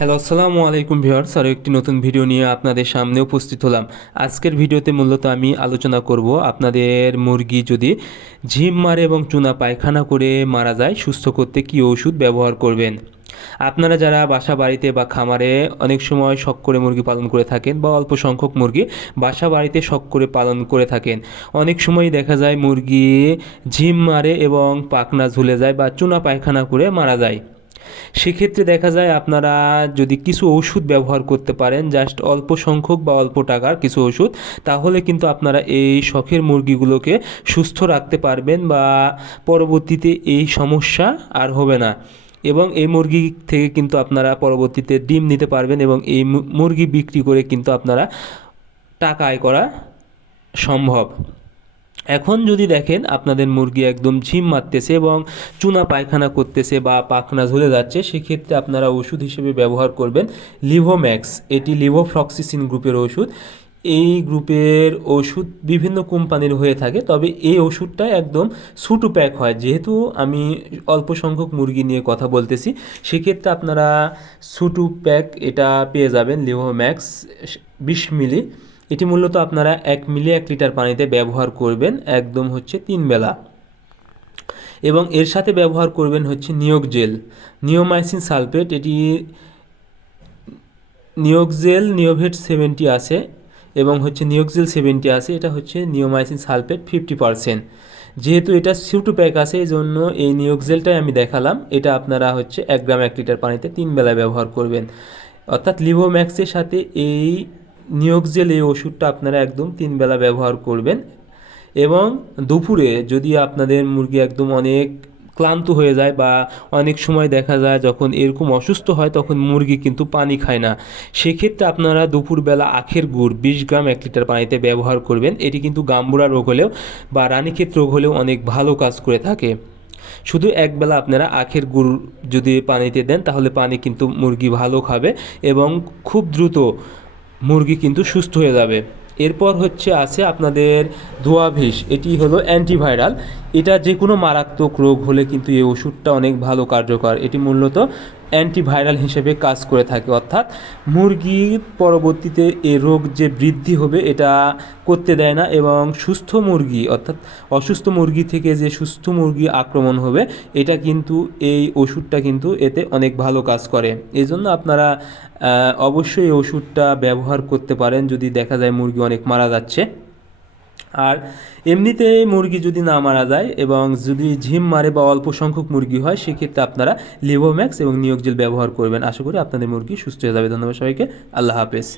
Hello, আসসালামু আলাইকুম viewers. আরও একটি নতুন ভিডিও নিয়ে আপনাদের সামনে উপস্থিত হলাম। আজকের ভিডিওতে মূলত আমি আলোচনা করব আপনাদের মুরগি যদি ঝিম মারে এবং চুনা পায়খানা করে মারা যায়, সুস্থ করতে কী ওষুধ ব্যবহার করবেন। আপনারা যারা বাসা বাড়িতে বা খামারে অনেক সময় শখ করে মুরগি পালন করে থাকেন বা অল্প সংখ্যক মুরগি বাসা বাড়িতে শখ করে পালন করে থাকেন, অনেক সময় দেখা যায় মুরগি ঝিম মারে এবং পাখনা ঝুলে যায় বা চুনা পায়খানা করে মারা যায়। সেক্ষেত্রে দেখা যায় আপনারা যদি কিছু ওষুধ ব্যবহার করতে পারেন, জাস্ট অল্প সংখ্যক বা অল্প টাকার কিছু ওষুধ, তাহলে কিন্তু আপনারা এই শখের মুরগিগুলোকে সুস্থ রাখতে পারবেন বা পরবর্তীতে এই সমস্যা আর হবে না। এবং এই মুরগি থেকে কিন্তু আপনারা পরবর্তীতে ডিম নিতে পারবেন এবং এই মুরগি বিক্রি করে কিন্তু আপনারা টাকা আয় করা সম্ভব। এখন যদি দেখেন আপনাদের মুরগি একদম ঝিম মারতেছে এবং চুনা পায়খানা করতেছে বা পাখনা ঝুলে যাচ্ছে, সেক্ষেত্রে আপনারা ওষুধ হিসেবে ব্যবহার করবেন লিভোম্যাক্স। এটি লিভোফ্লক্সিসিন গ্রুপের ওষুধ। এই গ্রুপের ওষুধ বিভিন্ন কোম্পানির হয়ে থাকে, তবে এই ওষুধটা একদম ছোটো প্যাক হয়। যেহেতু আমি অল্প সংখ্যক মুরগি নিয়ে কথা বলতেছি, সেক্ষেত্রে আপনারা ছোটো প্যাক এটা পেয়ে যাবেন লিভোম্যাক্স 20 মিলি। এটি মূলত আপনারা 1 মিলি 1 লিটার পানিতে ব্যবহার করবেন, একদম হচ্ছে 3 বেলা। এবং এর সাথে ব্যবহার করবেন হচ্ছে নিয়োগ জেল, নিওমাইসিন সালফেট। এটি নিয়োগ জেল নিওভেট 70 আছে এবং হচ্ছে নিয়োগ জেল 70 আছে। এটা হচ্ছে নিওমাইসিন সালফেট 50%। যেহেতু এটা ছোটো প্যাক আছে, এই জন্য এই নিয়োগ জেলটাই আমি দেখালাম। এটা আপনারা হচ্ছে 1 গ্রাম 1 লিটার পানিতে 3 বেলা ব্যবহার করবেন। অর্থাৎ লিভোম্যাক্সের সাথে এই নিয়োগ জেল, এই ওষুধটা আপনারা একদম 3 বেলা ব্যবহার করবেন। এবং দুপুরে যদি আপনাদের মুরগি একদম অনেক ক্লান্ত হয়ে যায় বা অনেক সময় দেখা যায় যখন এরকম অসুস্থ হয় তখন মুরগি কিন্তু পানি খায় না, সেক্ষেত্রে আপনারা দুপুরবেলা আখের গুড় 20 গ্রাম 1 লিটার পানিতে ব্যবহার করবেন। এটি কিন্তু গাম্বুরা রোগ হলেও বা রানীক্ষেত রোগ হলেও অনেক ভালো কাজ করে থাকে। শুধু একবেলা আপনারা আখের গুড় যদি পানিতে দেন, তাহলে পানি কিন্তু মুরগি ভালো খাবে এবং খুব দ্রুত মুরগি কিন্তু সুস্থ হয়ে যাবে। এরপর হচ্ছে আছে আপনাদের ধোয়াভিস। এটি হলো অ্যান্টিভাইরাল। এটা যে কোনো মারাত্মক রোগ হলে কিন্তু এই ওষুধটা অনেক ভালো কার্যকর। এটি মূলত অ্যান্টিভাইরাল হিসেবে কাজ করে থাকে, অর্থাৎ মুরগির পরবর্তীতে এই রোগ যে বৃদ্ধি হবে এটা করতে দেয় না এবং সুস্থ মুরগি, অর্থাৎ অসুস্থ মুরগি থেকে যে সুস্থ মুরগি আক্রমণ হবে, এটা কিন্তু এই ওষুধটা কিন্তু এতে অনেক ভালো কাজ করে। এই জন্য আপনারা অবশ্যই এই ওষুধটা ব্যবহার করতে পারেন যদি দেখা যায় মুরগি অনেক মারা যাচ্ছে। আর এমনিতে মুরগি যদি না মারা যায় এবং যদি ঝিম মারে বা অল্প সংখ্যক মুরগি হয়, সেক্ষেত্রে আপনারা লিভোম্যাক্স এবং নিয়োগ জেল ব্যবহার করবেন। আশা করি আপনাদের মুরগি সুস্থ হয়ে যাবে। ধন্যবাদ সবাইকে। আল্লাহ হাফেজ।